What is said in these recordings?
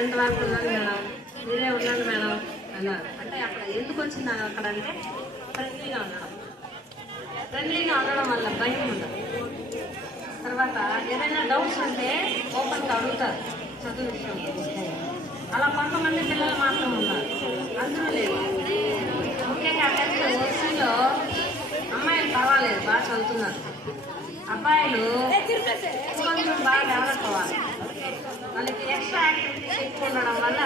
Tenth వరకు ఉన్నాను madam? మీరే ఉన్నాను మేడం. అన్నారు అంటే అక్కడ ఎందుకు వచ్చింది అక్కడ అంటే ఫ్రెండ్లీగా ఉండడం. ఫ్రెండ్లీగా ఉండడం వల్ల భయం ఉండదు. తర్వాత ఏదైనా డౌట్స్ ఉంటే ఓపెన్గా అడుగుతారు చదువు విషయంలో. అలా కొంతమంది పిల్లలు మాత్రం ఉన్నారు. అందరూ లేదు. ముఖ్యంగా ఓసీలో అమ్మాయిలు పర్వాలేదు బాగా చదువుతున్నారు. అబ్బాయిలు కొంచెం బాగా డెవలప్ అవ్వాలి. వాళ్ళకి ఎక్స్ట్రా యాక్టివిటీస్ ఎక్కువ ఉండడం వల్ల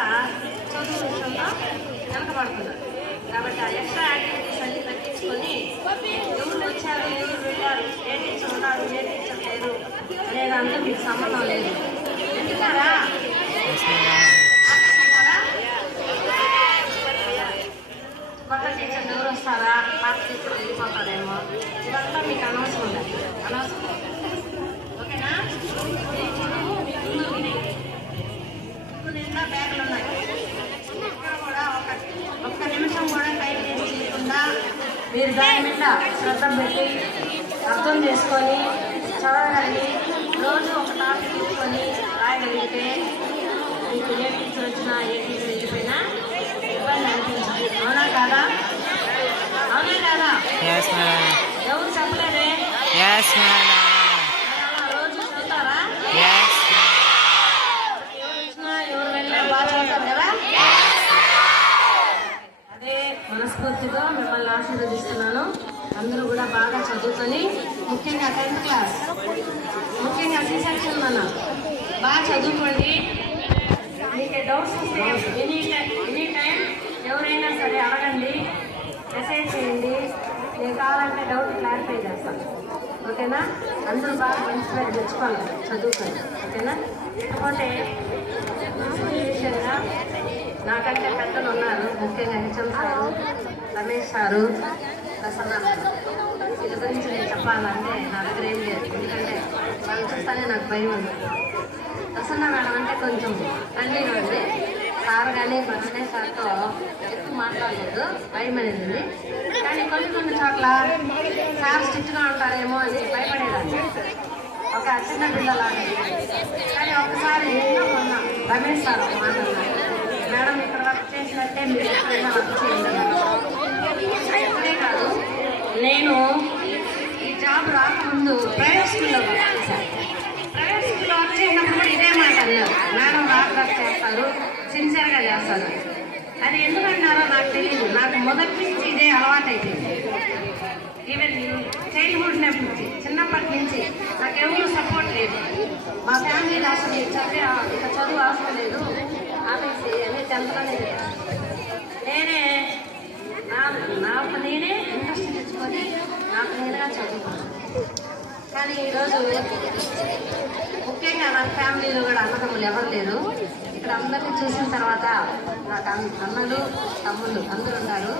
చదువు విషయంలో వెనకబడుతున్నారు. కాబట్టి ఆ ఎక్స్ట్రా యాక్టివిటీస్ అన్ని తగ్గించుకొని ఎవరు వచ్చారు ఎవరు వెళ్ళారు ఏ టీచర్ ఉన్నారు ఏ టీచర్ లేరు అనే దాంతో మీకు సంబంధం లేదు. ఎందుకారా కొత్త టీచర్ ఎవరు వస్తారా? పాత టీచర్ వెళ్ళిపోతారేమో ఇదంతా మీకు అనవసరం లేదు. అనవసరం ఓకేనా ఈ చదువు ముందు విని. ఇప్పుడు నిండా బ్యాగులు ఉన్నాయి ఇక్కడ కూడా ఒక ఒక్క నిమిషం కూడా టైం వేస్ట్ చేయకుండా మీరు దాని మీద శ్రద్ధ పెట్టి అర్థం చేసుకొని చదవగలిగి రోజు ఒక టాపిక్ తీసుకొని రాయగలిగితే మీకు ఏ టీచర్ వచ్చినా ఏ టీచర్ వెళ్ళిపోయినా ఇబ్బంది అనిపించదు. అవునా కాదా? అవునా కాదా. ఎవరు చెప్పలేదే Yes, madam. అలా రోజు చదువుతారా Yes, ఎవరు వచ్చినా ఎవరు వెళ్ళినా బాగా చదువుతారు కదా అదే మనస్ఫూర్తిగా మిమ్మల్ని ఆశీర్వదిస్తున్నాను. అందరూ కూడా బాగా చదువుకొని ముఖ్యంగా టెన్త్ క్లాస్ ముఖ్యంగా సి సెక్షన్ మన. బాగా చదువుకోండి. మీకు డౌట్స్ వస్తే ఎనీ ఎనీ టైం ఎవరైనా సరే అడగండి. మెసేజ్ చేయండి. నేను కావాలంటే డౌట్ క్లారిఫై చేస్తాను ఓకేనా? అందరూ బాగా మంచి పేరు తెచ్చుకోవాలి. చదువుకోండి. ఓకేనా? ఇకపోతే విషయంగా నాకంటే పెద్దలు ఉన్నారు ముఖ్యంగా HM sir Ramesh sir Prasanna వీళ్ళ గురించి నేను చెప్పాలంటే నా దగ్గర ఏం లేదు. ఎందుకంటే వాళ్ళు చూస్తానే నాకు భయం ఉంది. ప్రసన్న మేడం అంటే కొంచెం తండ్రి ఉంది. సార్ కానీ మననే సార్తో ఎక్కువ మాట్లాడలేదు. భయం అనేది ఉంది. కానీ కొన్ని కొన్ని చోట్ల సార్ స్ట్రిక్ట్గా ఉంటారేమో అని భయపడేదాన్ని. ఒక చిన్న పిల్లలాగా. కానీ ఒకసారి ఎన్నో మొన్న రమేష్ సార్ మాట్లాడాలి మేడం ఇక్కడ వర్క్ చేసినట్టే మీరు ఎక్కడైనా వర్క్ చేయండి అన్నారు. ఇప్పుడే కాదు నేను ఈ జాబ్ రాకముందు ప్రైవేట్ స్కూల్లో వర్క్ చేశాను. ప్రైవేట్ స్కూల్లో వర్క్ చేసినప్పుడు ఇదే మాట అన్నారు. మేడం రాక్ వర్క్ చేస్తారు. సిన్సియర్గా చేస్తారు. అది ఎందుకన్నారో నాకు తెలియదు నాకు మొదటి నుంచి ఇదే అలవాటు అయిపోయింది ఈవెన్ చైల్డ్హుడ్ నుంచి చిన్నప్పటి నుంచి నాకు ఎవరు సపోర్ట్ లేదు. మా ఫ్యామిలీలో అసలు చదివే ఇక చదువు అవసరం లేదు. నేనే నాకు నేనే ఇంట్రెస్ట్ తెచ్చుకొని నాకు నేనుగా చదువుకున్నాను. కానీ ఈరోజు ముఖ్యంగా నా ఫ్యామిలీలో కూడా అన్నదమ్ములు ఎవరు లేరు. ఇక్కడ అందరినీ చూసిన తర్వాత నాకు అన్న- అన్నలు తమ్ముళ్ళు అందరూ ఉన్నారు.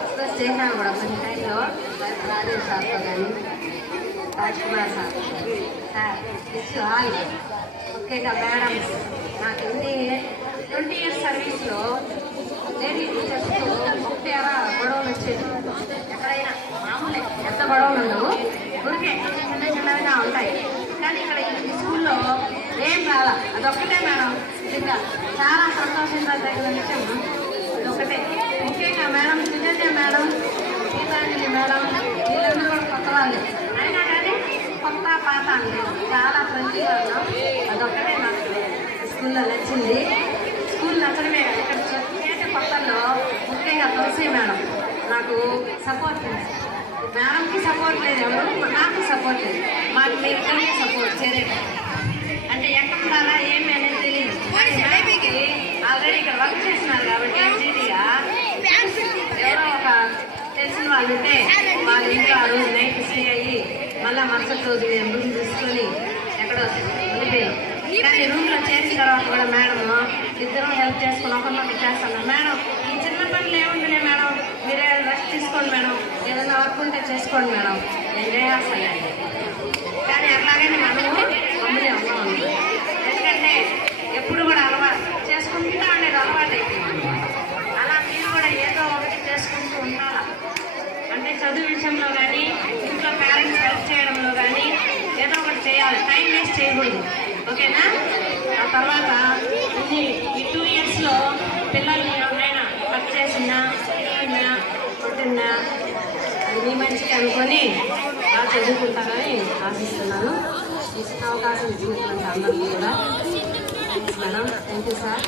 ఎక్స్ప్రెస్ చేశాను కూడా కొన్ని టైంలో. రాజేష్ సార్తో కానీ Raj Kumar sir sir is all ముఖ్యంగా మేడం నాకు ఎన్ని ట్వంటీ ఇయర్స్ సర్వీస్లో లేడీ టీచర్స్తో ఒకటి అలా గొడవలు వచ్చేది ఎక్కడైనా మామూలే ఎంత గొడవలు ఉండవు. ఊరికే చిన్న చిన్నవిగా ఉంటాయి. కానీ ఇక్కడ ఈ స్కూల్లో ఏం రాలా. అదొక్కటే మేడం. ఇంకా చాలా సంతోషంగా తగిన విషయం అదొక్కటే. ముఖ్యంగా madam Sujanya madam Geetanjali madam వీళ్ళందరూ కూడా కొత్త వాళ్ళు. అయినా కానీ కొత్త పాత అండి చాలా ఫ్రెండ్లీగా ఉన్నాం. అదొక్కటే నాకు స్కూల్లో నచ్చింది. కాదు ఇక్కడ చేసే కొత్తల్లో ముఖ్యంగా తులసి మేడం నాకు సపోర్ట్ మేడంకి సపోర్ట్ లేదు ఎవరు నాకు సపోర్ట్ లేదు. మాకు మీరు సపోర్ట్ చేరే అంటే ఎక్కడ ఉండాలా ఏమి అనేది తెలియదు. ఆల్రెడీ ఇక్కడ వర్క్ చేస్తున్నారు కాబట్టి ఎస్జీటీగా ఎవరో ఒక తెలిసిన వాళ్ళు ఉంటే వాళ్ళ ఇంట్లో ఆ రోజు నైట్ స్టే అయ్యి మళ్ళీ మరుసటి రోజు రూమ్ తీసుకొని ఎక్కడో కానీ రూమ్లో చేసిన తర్వాత కూడా మేడం ఇద్దరం హెల్ప్ చేసుకుని ఒకరినొకరు చేస్తాను మేడం ఈ చిన్న పనులు ఏముందిలే మేడం? మీరే రెస్ట్ తీసుకోండి మేడం. ఏదైనా వర్క్ ఉంటే చేసుకోండి మేడం. నేను చేయాల్సిందండి కానీ అట్లాగనే మనము మమ్మల్ని ఉన్నాం ఎందుకంటే ఎప్పుడు కూడా అలవాటు చేసుకుంటూ అనేది అలవాటు అయిపోయింది. అలా మీరు కూడా ఏదో ఒకటి చేసుకుంటూ ఉండాలా? అంటే చదువు విషయంలో కానీ ఇంట్లో పేరెంట్స్ హెల్ప్ చేయడంలో కానీ ఏదో ఒకటి చేయాలి. టైం వేస్ట్ చేయకూడదు. ఓకేనా? ఆ తర్వాత ఈ టూ ఇయర్స్లో పిల్లల్ని ఎవరైనా కట్ చేసినా తిన్నా కొట్టినా అది మంచిగా అనుకొని బాగా చదువుకుంటారని ఆశిస్తున్నాను. ఇచ్చిన అవకాశం ఇచ్చినటువంటి అందరికీ కూడా. Madam thank you sir